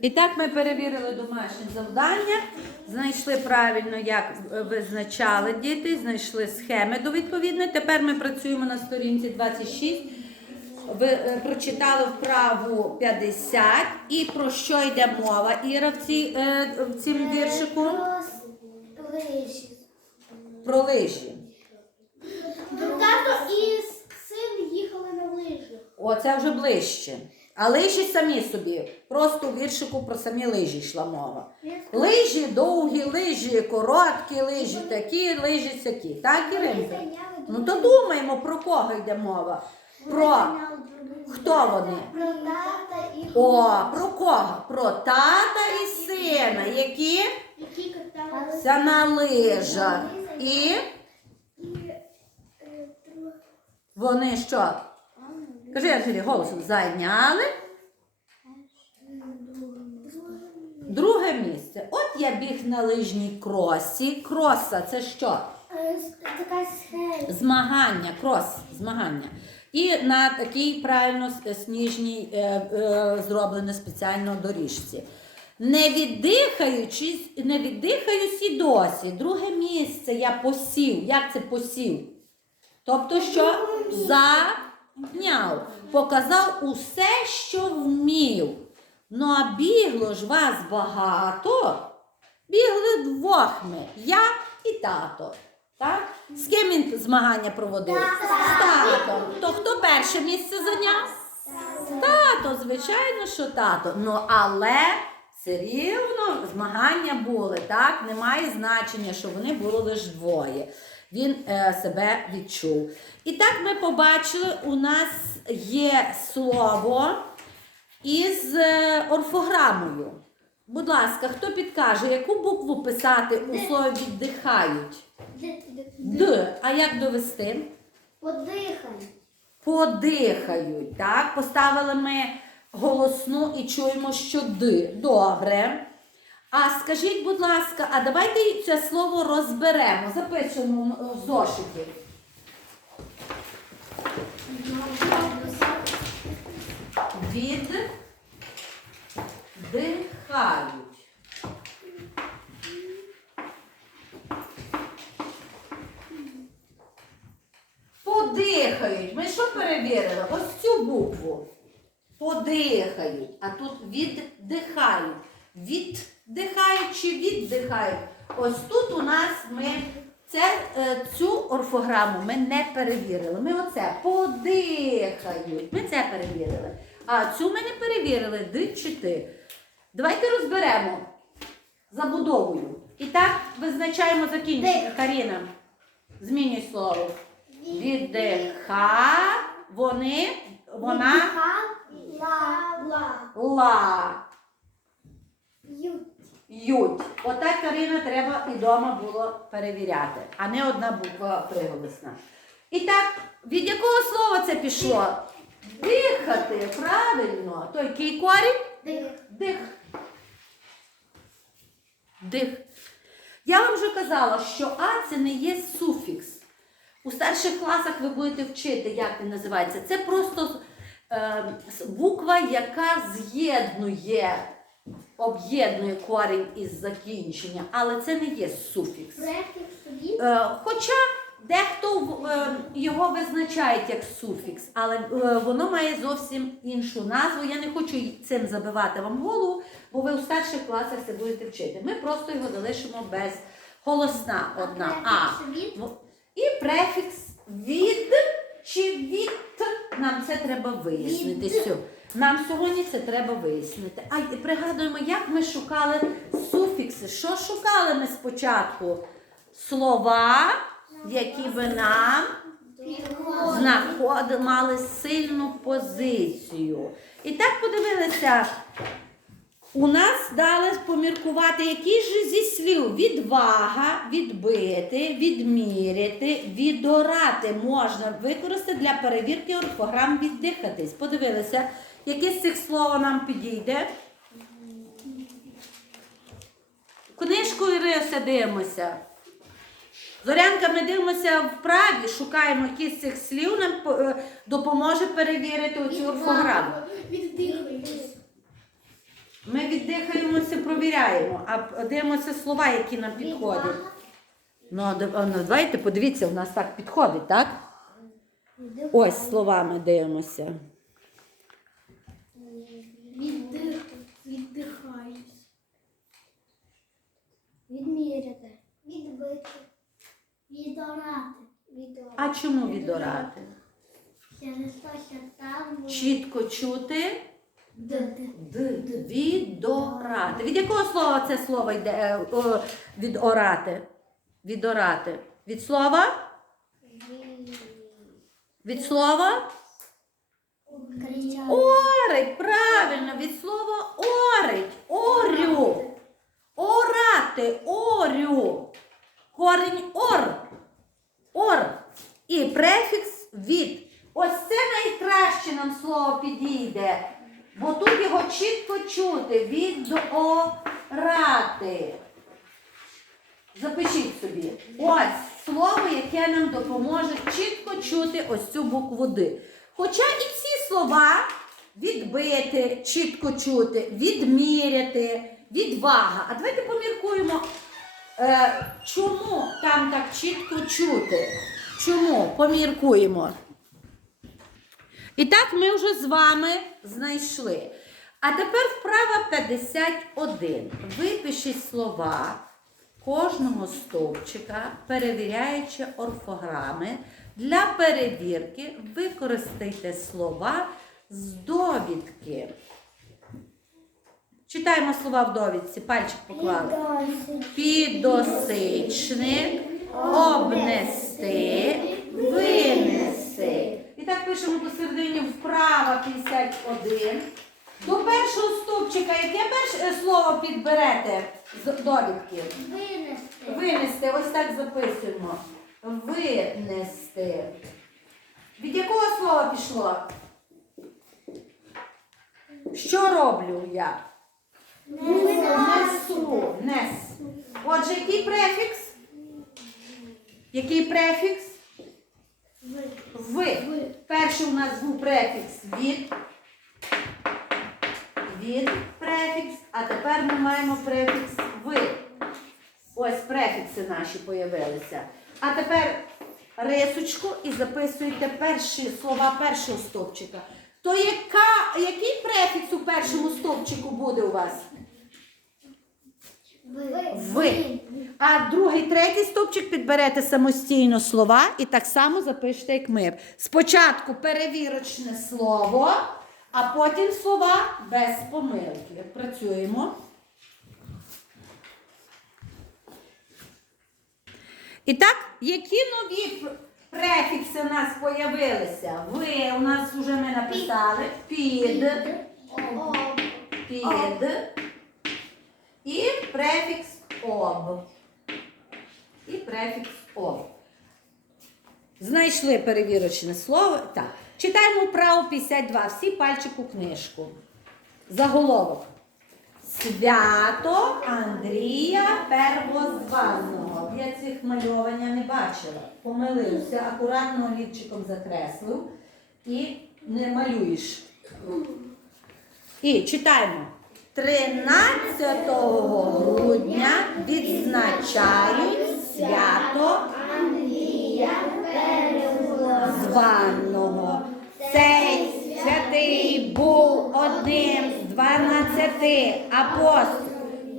І так ми перевірили домашнє завдання, знайшли правильно, як визначали діти, знайшли схеми до відповідної. Тепер ми працюємо на сторінці 26. Ви е, прочитали вправу 50 і про що йде мова Іра в, цій, е, в цім віршику? Лижі. Про лижі. Тато і син їхали на лижах. Оце вже ближче. А лижі самі собі. Просто у віршику про самі лижі йшла мова. Лижі довгі, лижі короткі, лижі такі, лижі сякі. Так, Іринка? Ну то думаємо, про кого йде мова. Про хто вони? Про тата і О, про кого? Про тата і сина, які ся на лижах. І е, вони що? Кажи, Анжелі, голосом зайняли друге місце. От я біг на лижній кросі. Кроса це що? е, така схема. Змагання, крос, змагання. І на такій правильно сніжній е, е, зроблено спеціально доріжці. Не віддихаючись, не віддихаюсь і досі. Друге місце я посів. Як це посів? Тобто, що зайняв, показав усе, що вмів. Ну а бігло ж вас багато. Бігли двох ми, я і тато. Так? З ким він змагання проводив? З татом. То хто перше місце зайняв? Тато, звичайно, що тато. Ну, але все рівно змагання були, так? Немає значення, що вони були лише двоє. Він е, себе відчув. І так ми побачили, у нас є слово із е, орфограмою. Будь ласка, хто підкаже, яку букву писати у слові віддихають? Д-. А як довести? Подихай. Подихають. Так? Поставили ми голосну і чуємо, що Д. Добре. А скажіть, будь ласка, а давайте це слово розберемо. Запишемо в зошиті. Віддихають. Подихають. Ми що перевірили? Ось цю букву. Подихають. А тут віддихають. Віддихають чи віддихають. Ось тут у нас ми це, е, цю орфограму ми не перевірили. Ми оце подихають. Ми це перевірили. А цю ми не перевірили. Ди чи ти. Давайте розберемо забудовою. І так визначаємо закінчення. Каріна, змінюй слово. Віддиха, вони, вона Ла. Ють. Отак Карина треба і вдома було перевіряти, а не одна буква приголосна. І так, від якого слова це пішло? Дихати, правильно. То який корінь? Дих. Дих. Дих. Я вам вже казала, що А це не є суфікс. У старших класах ви будете вчити, як він називається. Це просто е, буква, яка з'єднує, об'єднує корінь із закінчення, але це не є суфікс. Префікс. Е, хоча дехто е, його визначає як суфікс, але е, воно має зовсім іншу назву. Я не хочу цим забивати вам голову, бо ви у старших класах це будете вчити. Ми просто його залишимо без голосна одна А. Ну, І префікс від чи від нам це треба вияснити. Сьо- Нам сьогодні це треба вияснити. А й пригадуємо, як ми шукали суфікси. Що шукали ми спочатку? Слова, які би нам знаходили, мали сильну позицію. І так подивилися. У нас дали поміркувати, які ж зі слів відвага, відбити, відміряти, відорати можна використати для перевірки орфограм віддихатись. Подивилися, яке з цих слов нам підійде. Книжкою риса дивимося. Зорянка, ми дивимося вправі, шукаємо, які з цих слів нам е, допоможе перевірити оцю орфограму. Віддихаєш. Ми віддихаємося, провіряємо, а дивимося слова, які нам підходять. Ну, ну, давайте подивіться, у нас так підходить, так? Ось словами дивимося. Віддих. Віддихаюсь. Відміряти. Відбити. Відорати. Відорати. А чому відорати? Через те, що там Чітко чути. Д. Д. Відорати. Від якого слова це слово йде? е, о, Відорати? Відорати. Від слова? Від слова? Орить, правильно, від слова орить, орю. Орати, орю. Корінь ор. Ор. І префікс від. Ось це найкраще нам слово підійде. Бо тут його чітко чути. Відорати. Запишіть собі. Ось слово, яке нам допоможе чітко чути ось цю букву Д. Хоча і ці слова відбити, чітко чути, відміряти, відвага. А давайте поміркуємо, е, чому там так чітко чути. Чому? Поміркуємо. І так ми вже з вами знайшли. А тепер вправа 51. Випишіть слова кожного стовпчика, перевіряючи орфограми. Для перевірки використайте слова з довідки. Читаємо слова в довідці. Пальчик поклали. Підосичник, обнести, винести. Пишемо посередині вправа 51. До першого стовпчика, яке перше е, слово підберете з довідки? Винести. Винести, ось так записуємо. Винести. Від якого слова пішло? Що роблю я? Несу. Нес. Отже, який префікс? Який префікс? Ви. Перший у нас був префікс від. Від префікс, а тепер ми маємо префікс ви. Ось префікси наші появилися. А тепер рисочку і записуйте перші слова першого стовпчика. То яка, який префікс у першому стовпчику буде у вас? Ви. А другий, третій стовпчик підберете самостійно слова і так само запишете, як ми. Спочатку перевірочне слово, а потім слова без помилки. Працюємо. І так, які нові префікси у нас появилися? Ви у нас вже ми написали під, під і префікс об. Префікс об. Знайшли перевірочне слово. Так. Читаємо вправо 52. Всі пальчик у книжку. Заголовок. Свято Андрія Первозваного. Я цих мальовання не бачила. Помилився, акуратно олівчиком закреслив і не малюєш. І читаємо. 13 грудня відзначають свято Андрія званого. Цей святий був одним з дванадцяти апостолів,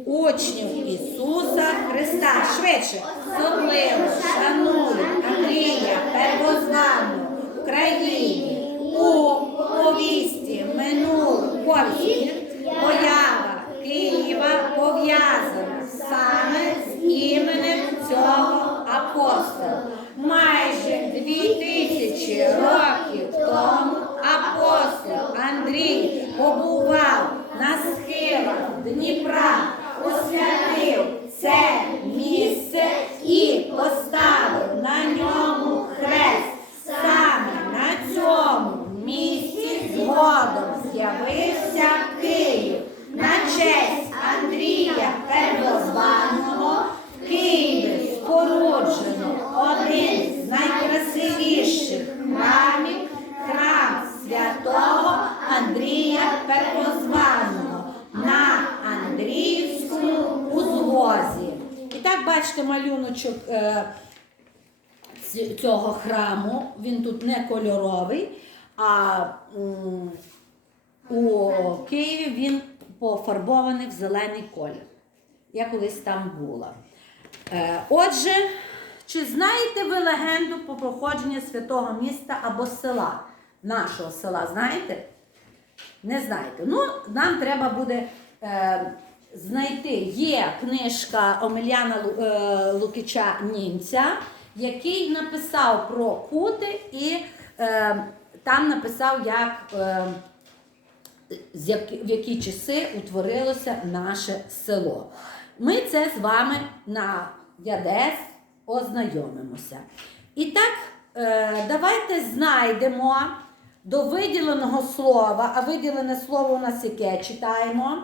учнів Ісуса Христа. Швидше, особливо шанують Андрія Первозваного в країні у повісті минулу повісті. Поява Києва пов'язана саме цього апостола. Майже дві тисячі років тому апостол Андрій побував на схилах Дніпра, освятив це місце і поставив на ньому хрест. Саме на цьому місці згодом з'явився Київ. На честь Андрія Первозваного в Києві споруджено один з найкрасивіших храмів храм святого Андрія Первозваного на так, бачите, малюночок е, цього храму. Він тут не кольоровий, а у Києві він пофарбований в зелений колір. Я колись там була. Е, отже, чи знаєте ви легенду про проходження святого міста або села? Нашого села, знаєте? Не знаєте. Ну, нам треба буде е, знайти. Є книжка Омеляна е, Лукича Німця, який написав про кути і е, там написав, як, е, в які часи утворилося наше село. Ми це з вами на ЯДС ознайомимося. І так, е, давайте знайдемо до виділеного слова, а виділене слово у нас яке читаємо.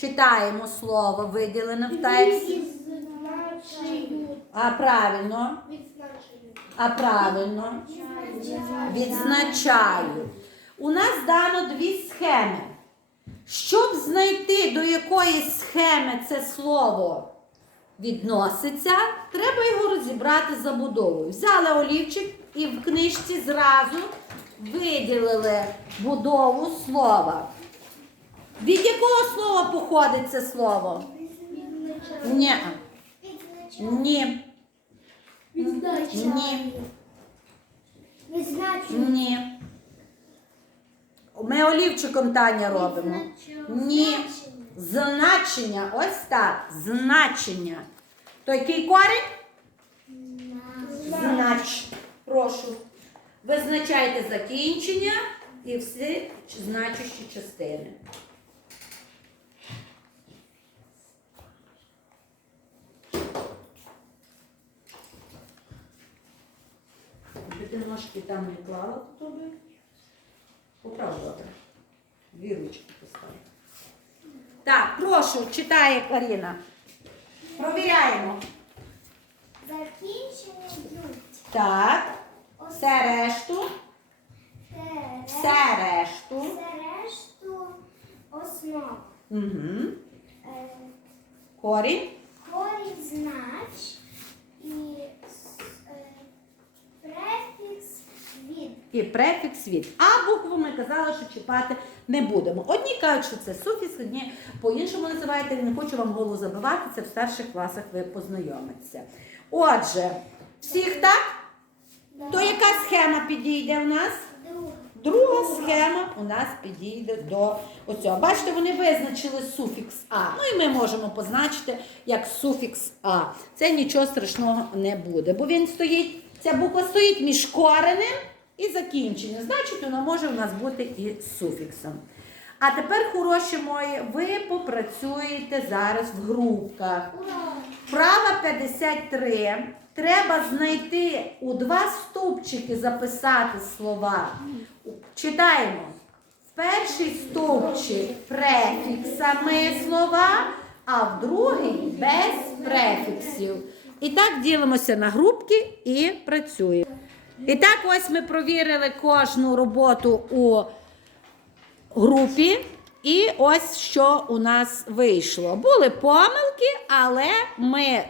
Читаємо слово виділене в тексті. А правильно, а правильно. Відзначаю. У нас дано дві схеми. Щоб знайти, до якої схеми це слово відноситься, треба його розібрати забудовою. Взяли олівчик і в книжці зразу виділили будову слова. Від якого слова походить це слово? Ні. Ні. Відзначають. Ні. Ми олівчиком Таня робимо. Ні. Значення. Ось так. Значення. То який корінь? Знач. Прошу. Визначайте закінчення і всі значущі частини. Ти ножки там не клала, то би поправ добре. Дві ручки поставь. Так, прошу, читає Каріна. Провіряємо. Закінчення йдуть. Так, все решту, Все все решту. Все решту основ. Угу. Корінь. Корінь знач і с- е, префікс від. І префікс від. А букву ми казали, що чіпати не будемо. Одні кажуть, що це суфікс, одні по-іншому називаєте. Не хочу вам голову забивати, це в старших класах ви познайомитеся. Отже, всіх так? То яка схема підійде у нас? Друг. Друга схема у нас підійде до оцього. Бачите, вони визначили суфікс А. Ну і ми можемо позначити як суфікс А. Це нічого страшного не буде, бо він стоїть, ця буква стоїть між коренем і закінченням. Значить, воно може у нас бути і суфіксом. А тепер, хороші мої, ви попрацюєте зараз в групках. Ура! Вправа 53. Треба знайти у два стовпчики записати слова. Читаємо. В перший стовпчик префіксами слова, а в другий без префіксів. І так ділимося на групки і працюємо. І так, ось ми провірили кожну роботу у групі. І ось що у нас вийшло. Були помилки, але ми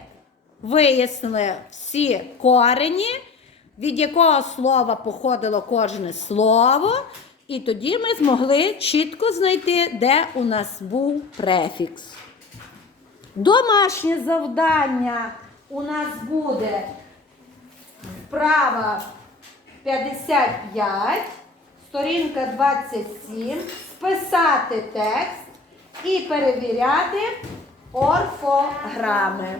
вияснили всі корені, від якого слова походило кожне слово. І тоді ми змогли чітко знайти, де у нас був префікс. Домашнє завдання у нас буде вправа 55, сторінка 27, списати текст і перевіряти орфограми.